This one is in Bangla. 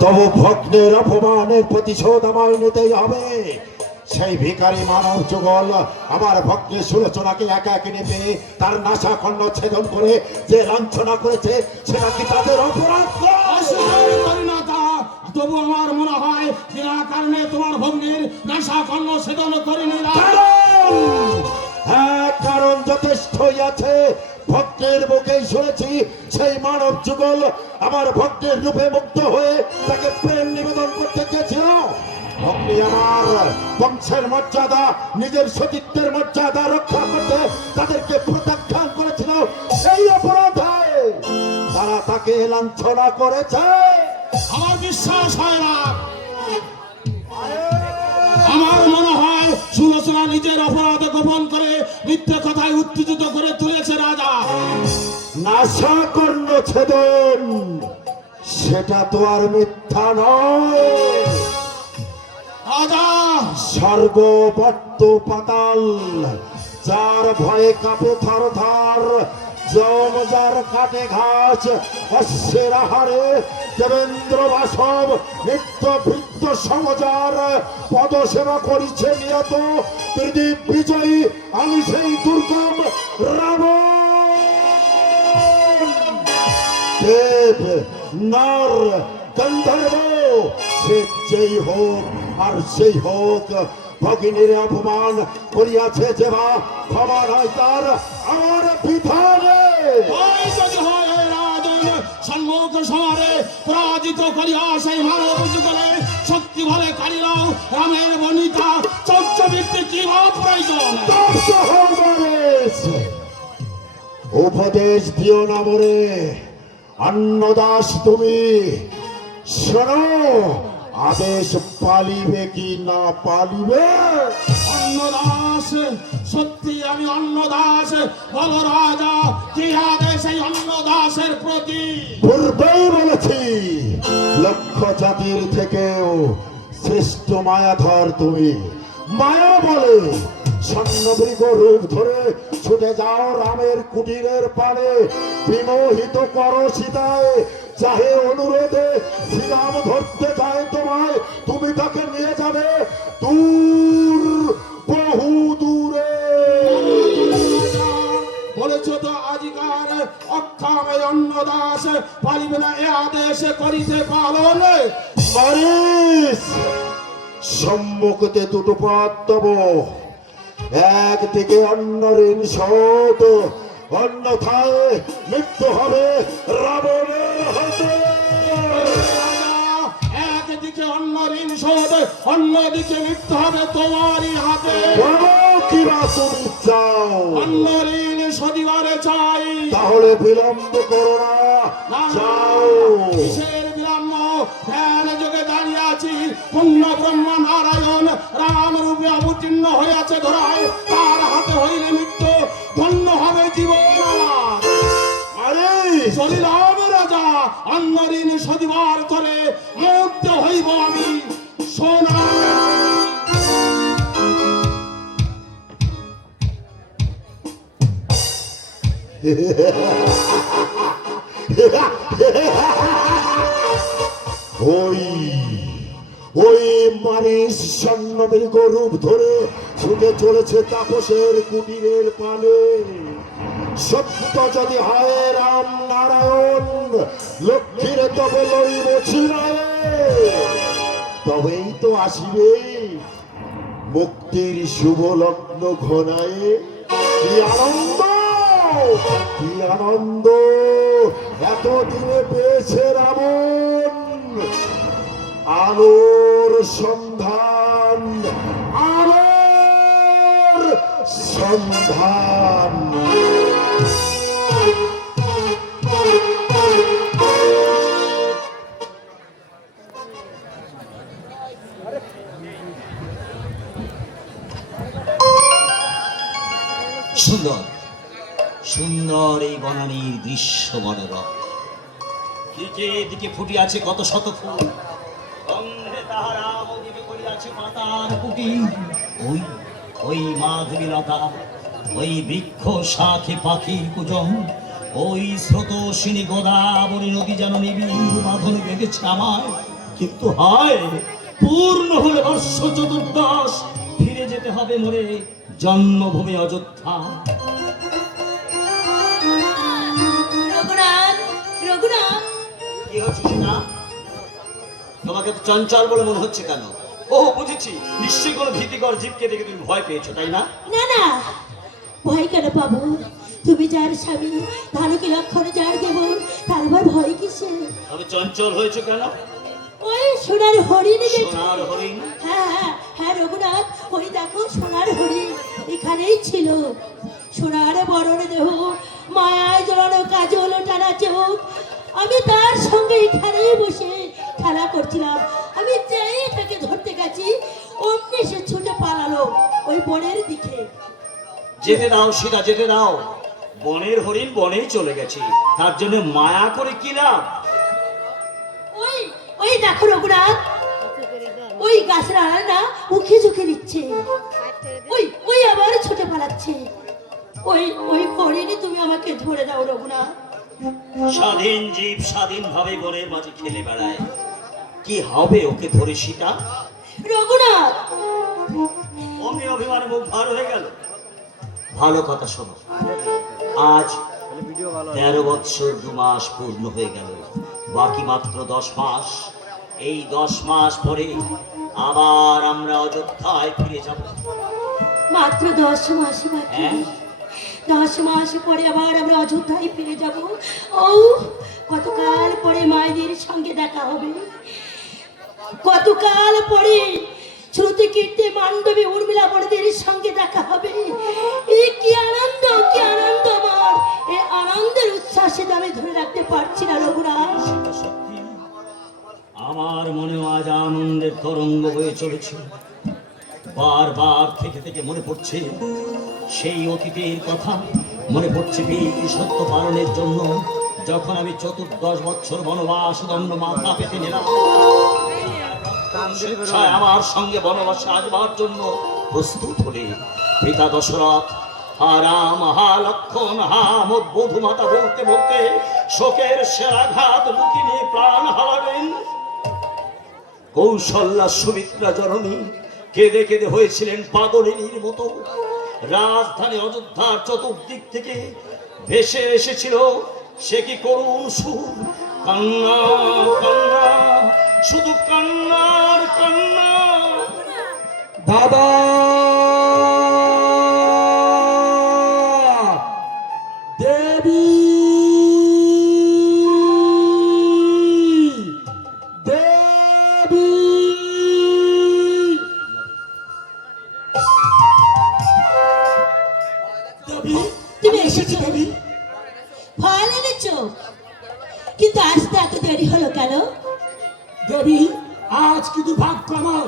তবু ভগ্নের অপমানের প্রতিশোধ আমায় নিতেই হবে। সেই ভিখারি মানব যুগল আমার ভগ্নের সুলোচনাকে একা একে নেবে তার নাশা খণ্ড ছেদন করে যে লাঞ্ছনা করেছে সেটা কি তাদের অপরাধ? তবু আমার মনে হয় বিনা কারণে তোমার ভগ্নির নাশা খণ্ড ছেদন করেনি। হ্যাঁ, কারণ যথেষ্টই আছে। ভক্তের মুখেই শুনেছি সেই মানব যুগল আমার ভক্তের রূপে মুক্ত হয়ে তাকে প্রেম নিবেদন করতে গেছিল। ভক্তি আমার বংশের মর্যাদা, নিজের সতীত্বের মর্যাদা রক্ষা করতে তাদেরকে প্রত্যাখ্যান করেছিল। সেই অপরাধে তারা তাকে লাঞ্ছনা করেছে। আমার বিশ্বাস হয় না। আমার মনে হয় সুলোচনা নিজের অপরাধ গোপন করে মিথ্যে কথায় উত্তেজিত করে তুলেছে রাজা। নাশা কর্ণ ছেদন সেটা তো আর মিথ্যা নয়। রাজা স্বর্গ বর্ত পাতাল যার ভয়ে কাঁপে থর থর, জম যার কাটে ঘাস অশ্বের আহারে, দেবেন্দ্র বাসব নিত্য বৃত্ত সমজার পদসেবা করিছে নিয়ত ত্রিদীপ বিজয়ী আমি সেই দুর্গম রাবণ। দেব নর গন্ধর্ব সে যেই হোক আর সেই হোক, ভগিনীর অপমান করিয়াছে যে বা ক্ষমা নয় তার আমার বিধানে। সম্মুখ সমারে পরাজিত করিয়া সেই মানব যুগলে শক্তি বলে কালিরাও রামের বনিতা চৌচবিত্তি কি প্রয়োজন। উপদেশ দিও না মরে অন্নদাস, তুমি শোনো আদেশ পালিবে কি না পালিবে? অন্নদাস, সত্যি আমি অন্নদাস। বল রাজা কি আদেশ এই অন্নদাসের প্রতি? পূর্বেই বলেছি লক্ষ জাতির থেকেও শ্রেষ্ঠ মায়াধর তুমি। মায়া বলে স্বর্ণমৃগ রূপ ধরে ছুটে যাও রামের কুটিরের পারে, বিমোহিত করো সীতায়, চাহে অনুরোধে শ্রীরাম ধরতে যায় তোমায়, তুমি তাকে নিয়ে যাবে দূর, বহু দূরে। বলেছ তো আজিকার অক্ষামে অন্নদাস পারিবে না এ আদেশ করিতে পালন। মারিস সম্মুখতে দুটো পথ তব, একদিকে অন্য ঋণ শোধ, অন্যথায় মৃত্যু হবে রাবণের হাতে। একদিকে অন্য ঋণ শোধ, অন্যদিকে মৃত্যু হবে তোমারই হাতে। কিবা তুমি চাও? অন্য ঋণ শোধিবারে চাই। তাহলে বিলম্ব করো না, যাও। কিসের বিলম্ব? ধ্যান যোগে দাঁড়িয়ে আছি, পূর্ণ ব্রহ্ম নারায়ণ রাম রূপে অবতীর্ণ হইয়াছে ধরায়, তার হাতে হইলে মৃত্যু, ধন্য হবে জীবন আমার। আরে চলিলাম রাজা অন্য ঋণ শোধিবার তরে, মুক্ত হইব আমি সোনা। ওই ওই মারিস স্বর্ণমৃগ রূপ ধরে ছুটে চলেছে তাপসের কুটিরের পানে। সত্য যদি হয় রাম নারায়ণ লক্ষ্মীর তবে লইব ছিনায়, তবেই তো আসিবে মুক্তির শুভ লগ্ন ঘনায়। কি আনন্দ, কি আনন্দ এতদিনে পেয়েছে রাবণ। আলোর সন্ধান, আলোর সন্ধান। সুন্দর সুন্দর এই বনানীর দৃশ্য মনোরম। দিকে দিকে ফুটিয়াছে কত শত ফুল, গন্ধে তাহারা মদিত করিয়াছে পাতার কুটির। ওই ওই মাধবীলতা, ওই বৃক্ষ শাখে পাখির কুজন, ওই স্রোতস্বিনী গোদাবরী নদী যেন নিবিড় বাঁধনে বেঁধেছে আমায়। কিন্তু হায়, পূর্ণ হলে বর্ষ চতুর্দশ, ফিরে যেতে হবে মোরে জন্মভূমি অযোধ্যা। রঘুনাথ, রঘুনাথ, কি হচ্ছে না? তোমাকে তো চঞ্চল বলে মনে হচ্ছে কেন? ও বুঝেছি, নিশ্চয়ই কোনো ভীতিকর জীবকে দেখে তুমি ভয় পেয়েছো, তাই না? না না, ভয় কেন পাবো? তুমি যার স্বামী, ধানুকে লক্ষণ যার দেব, তার আবার ভয় কিসে? তবে চঞ্চল হয়েছো কেন? ওই সোনার হরিণ দেখি। সোনার হরিণ? হ্যাঁ হ্যাঁ হ্যাঁ রঘুনাথ, ওই দেখো সোনার হরিণ এখানেই ছিল। সোনার বরণ দেহ, মায়ায় জড়ানো কাজল টানা চোখ। আমি তার সঙ্গে এখানেই বসে খেলা করছিলাম। আমি যেই তাকে ধরতে গেছি, অমনি সে ছুটে পালালো ওই বনের দিকে। যেতে দাও সীতা, যেতে দাও। বনের হরিণ বনেই চলে গেছে, তার জন্য মায়া করে কি লাভ? ওই ওই দেখো রঘুনাথ, ওই গাছের আড়াল না উঁকি ঝুঁকে দিচ্ছে। ওই ওই আবার ছুটে পালাচ্ছে। ওই ওই হরিণই তুমি আমাকে ধরে দাও রঘুনাথ। স্বাধীন জীব স্বাধীনভাবে বনের মাঝে খেলে বেড়ায়, কি হবে ওকে ধরে সীতা? রঘুনাথ, অমনি অভিমানে মুখ ভার হয়ে গেল। ভালো কথা শোনো, আজ 13 বৎসর 2 মাস পূর্ণ হয়ে গেল, বাকি মাত্র 10 মাস। এই 10 মাস পরে আবার আমরা অযোধ্যায় ফিরে যাব। মাত্র 10 মাস বাকি। হ্যাঁ। 10 মাস পরে আবার আমরা অযোধ্যায় ফিরে যাব। ও কতকাল পরে মায়েদের সঙ্গে দেখা হবে, কতকাল পরে শ্রুতি কীর্তি মান্ডবী উর্মিলা বড়দের সঙ্গে দেখা হবে। এই কি আনন্দ, কি আনন্দ আমার! এই আনন্দের উচ্ছ্বাসে আমি ধরে রাখতে পারছি না রঘুনাথ। সত্যি আমার মনে আজ আনন্দের তরঙ্গ হয়ে চলেছে। বারবার থেকে থেকে মনে পড়ছে সেই অতীতের কথা, মনে পড়ছে বীর সত্য পালনের জন্য যখন আমি 14 বৎসর বনবাস দণ্ড মাথা পেতে নিলাম। স্বেচ্ছায় আমার সঙ্গে বনবাসে আসবার জন্য প্রস্তুত হলে পিতা দশরথ হা রাম, হা লক্ষণ, হা বধূ মাতা বলতে বলতে শোকের সেরাঘাত বুকে নিয়ে প্রাণ হারাবেন। কৌশল্যা সুমিত্রা জননী কেঁদে কেঁদে হয়েছিলেন পাগলিনীর মতো। রাজধানী অযোধ্যার চতুর্দিক থেকে ভেসে এসেছিল সে কি করুণ সুর, কান্না কান্না, শুধু কান্নার কান্না। দাদা, দেবী, দেবী, দেবী, তুমি এসেছো, ফল এনেছো, কিন্তু আসতে এত দেরি হলো কেন? দেবী, আজ কিন্তু ভাগ্য আমার